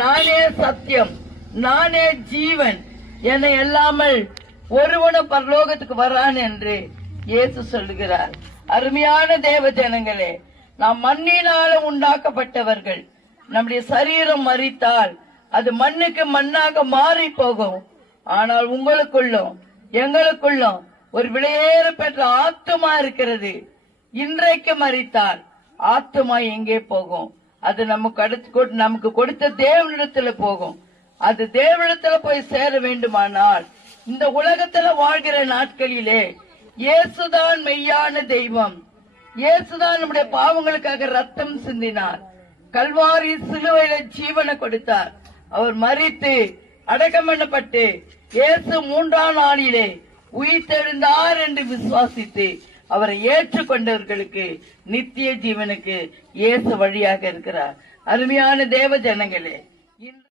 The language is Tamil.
நானே சத்தியம், நானே ஜீவன், என்னை இல்லாமல் ஒருவனும் பரலோகத்துக்கு வரான் என்று இயேசு சொல்லுகிறார். அருமையான தேவ ஜனங்களே, நாம் மண்ணினால உண்டாக்கப்பட்டவர்கள். நம்முடைய சரீரம் மரித்தால் அது மண்ணுக்கு மண்ணாக மாறி போகும். ஆனால் உங்களுக்குள்ளும் எங்களுக்குள்ளும் ஒரு விலையேற பெற்ற ஆத்துமா இருக்கிறது. இன்றைக்கு மரித்தால் ஆத்துமா எங்கே போகும்? அது நமக்கு கொடுத்த தேவனிடத்துல போகும். அது தேவனிடத்துல போய் சேர வேண்டுமானால் இந்த உலகத்துல வாழ்கிற நாட்களிலே இயேசுதான் மெய்யான தெய்வம். இயேசுதான் நம்முடைய பாவங்களுக்காக ரத்தம் சிந்தினார். கல்வாரி சிலுவையில ஜீவனை கொடுத்தார். அவர் மரித்து அடக்கம் பண்ணப்பட்டு இயேசு 3ஆம் நாளிலே உயிர்த்தெழுந்தார் என்று விசுவாசித்து அவரை ஏற்றுக்கொண்டவர்களுக்கு நித்திய ஜீவனுக்கு இயேசு வழியாக இருக்கிறார். அருமையான தேவ ஜனங்களே,